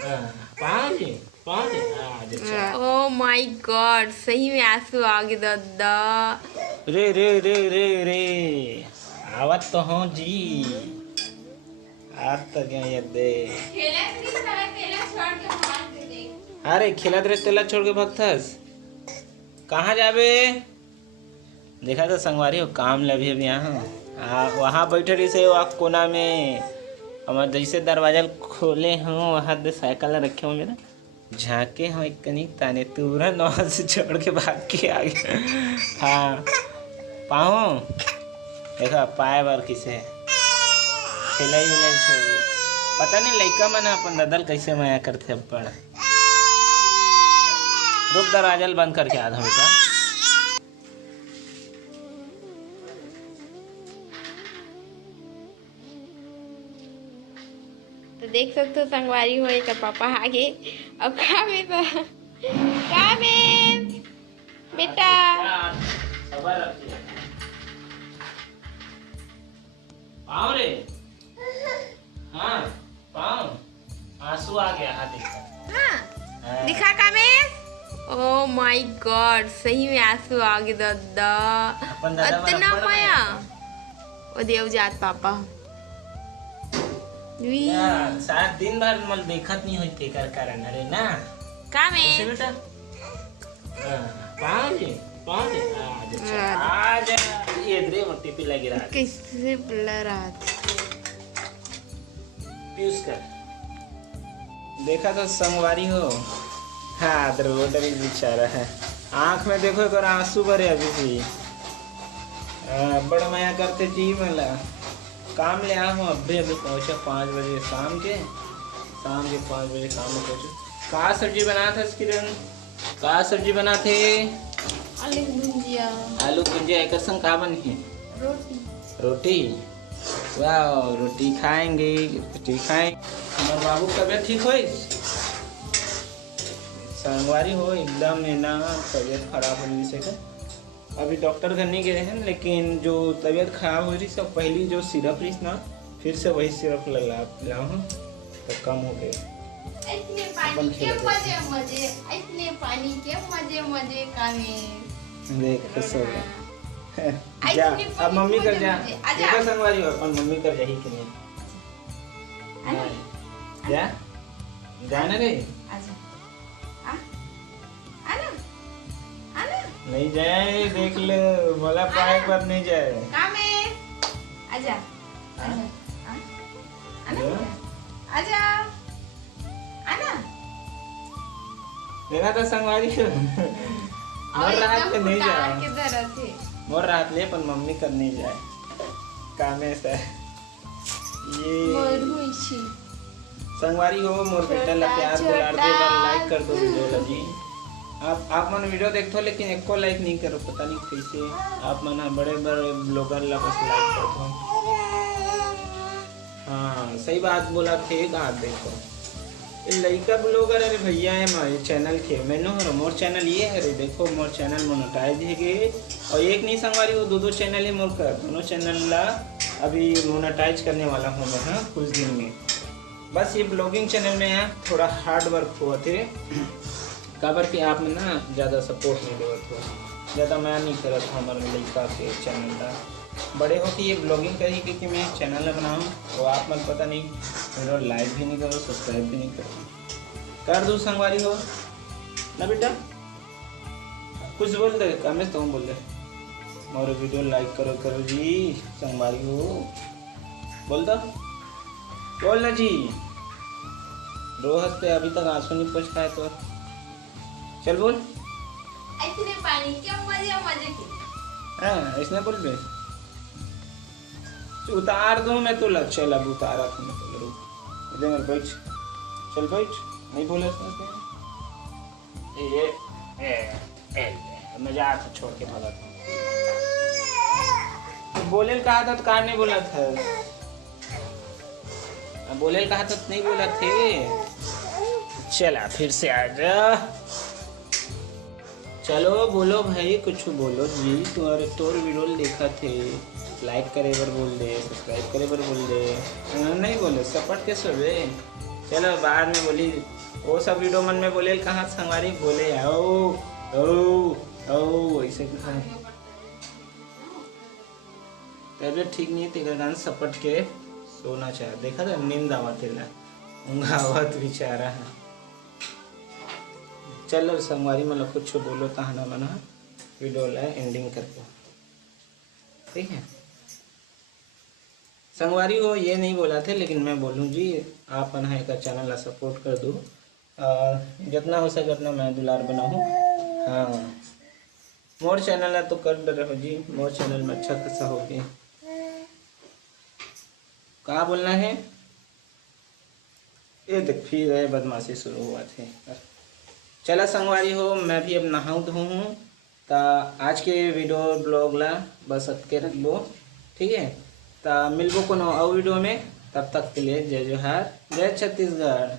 पाँच पाँच आज अच्छा। ओ माय गॉड, सही में आंसू आ गए दादा। रे रे रे रे रे आवत तो हूँ जी। आज तक ये दे अरे खिला दे तेला छोड़ के भगथस कहाँ जाबे। देखा तो संगवारी हो काम ले अभी यहाँ वहाँ बैठे रही से वहाँ कोना में हमारे जैसे दरवाजा खोले हूँ वहाँ दे साइकिल रखे हूँ मेरा झाँके हम एक कनिक ताने तुरंत वहाँ से छोड़ के भाग के आ गया। हाँ पाऊँ देखा पाए बार किसे खिलाई विलाई छोड़ दिया। पता नहीं लड़का मन अपन ददल कैसे माया करते अब पड़ा। रुक दरवाजा बंद करके आधा बेटा। तो देख सकते हो संगवारी हो एक पापा आगे। अब कामे बेटा पाँव रे हाँ पाँव आंसू आ गया हाँ देखा। हाँ दिखा कामे। ओ माय गॉड, सही में आंसू आ गए दादा। इतना माया ओ देव जात पापा शायद दिन भर मल देखत नहीं होते कर कारण अरे ना कामे बेटा। पाँच पाँच आज अच्छा आज ये दे मट्टी पे लगी रहा कैसे बुला रहा पीयूष कर देखा तो संगवारी हो। हाँ रोटरी बेचारा है आँख में देखो एक आंसू भरे अभी भी। बड़ा माया करते जी मला काम ले आया हूँ अभी पहुँचा 5 बजे शाम के 5 बजे काम में पहुँचो। कहाँ सब्जी बना था किरण कहाँ सब्जी बना थे। आलू भुजिया एक संग कहाँ बनी है रोटी वाह रोटी खाएंगे रोटी खाएं। हमारे बाबू तबियत ठीक हो संगवारी हो एकदम है ना तबियत खराब होने से का अभी डॉक्टर घर नहीं गए हैं लेकिन जो तबीयत खराब हो रही सब पहली जो सिरप रही ना फिर से वही सिरप लगा हूँ तो कम हो गए। देख सो जा अब मम्मी कर जा देखो संगवारी हो अपन मम्मी कर जाही कि नहीं जा जाना रे नहीं जाए देख लो मला पाए पर नहीं जाए आजा आजा आना देखा तो संगवारी मोर रात में नहीं जाए मोर रात ले पर मम्मी कर नहीं जाए कामे से ये संगवारी हो मोर बेटा ला प्यार दुलार दे लाइक कर दो वीडियो ला जी। आप मन वीडियो देखते हो लेकिन एक को लाइक नहीं करो पता नहीं कैसे आप मन बड़े बड़े ब्लॉगर ला बस लाइक करते हो। हाँ सही बात बोला थे आप देखो लड़का ब्लॉगर अरे भैया है हमारे चैनल के मैंने हो मोर चैनल ये है रे देखो मोर चैनल मोनेटाइज है गए और एक नहीं संगवारी वो दो चैनल है मोर का दोनों चैनल ला अभी मोनेटाइज करने वाला हूँ मैं। हाँ कुछ दिन में बस ये ब्लॉगिंग चैनल में है थोड़ा हार्ड वर्क हुआ थे काबर के आप में ना ज़्यादा सपोर्ट नहीं देवत हो ज़्यादा मैं नहीं करता था हमारे लड़का के चैनल का बड़े हो कि ये ब्लॉगिंग करी कि मैं चैनल बनाऊँ तो आप मन पता नहीं मेरा लाइक भी नहीं करो सब्सक्राइब भी नहीं करो कर दो संगवारी हो ना बेटा कुछ बोल दे कम तो बोल दे मोर वीडियो लाइक करो जी संगवारी हो बोल दो बोल ना जी रोहत पे अभी तक आंसू नहीं पहुँच पाए तो चल बोल इतने पानी क्या मजे के हाँ इसने बोल बे उतार दूं मैं तो लग चल अब उतारा था मैं तो रुक इधर मत बैठ चल बैठ नहीं बोला ये मजाक छोड़ के भागा था तो बोले कहा था तो कहा नहीं बोला था बोले कहा था तो नहीं बोला थे चला फिर से आ जा चलो बोलो भाई कुछ बोलो जी तुम्हारे तोर वीडियो देखा थे लाइक करे बर बोल दे सब्सक्राइब करे बर बोल दे नहीं बोले सपट के सोबे चलो बाद में बोली वो सब वीडियो मन में बोले कहाँ संगवारी बोले आओ ओ ऐसे कहा तबियत ठीक नहीं थी गान सपट के सोना चाह देखा था नींद आवत है ऊँघ आवत बेचारा है। चलो संगवारी मतलब कुछ बोलो कहना मना वीडियो ला एंडिंग करके ठीक है। संगवारी हो ये नहीं बोला थे लेकिन मैं बोलूँ जी आप है का चैनल ला सपोर्ट कर दो जितना हो सके उतना मैं दुलार बनाऊँ। हाँ मोर चैनल है तो कर रहे हो जी मोर चैनल में अच्छा खासा हो गया कहाँ बोलना है ये देख फिर है बदमाशी शुरू हुआ थे। चला संगवारी हो मैं भी अब नहाऊँ धोऊँ तो आज के वीडियो ब्लॉग ला बस अटके रखबो ठीक है। तो मिलबो कोनो और वीडियो में तब तक के लिए जय जोहार जय छत्तीसगढ़।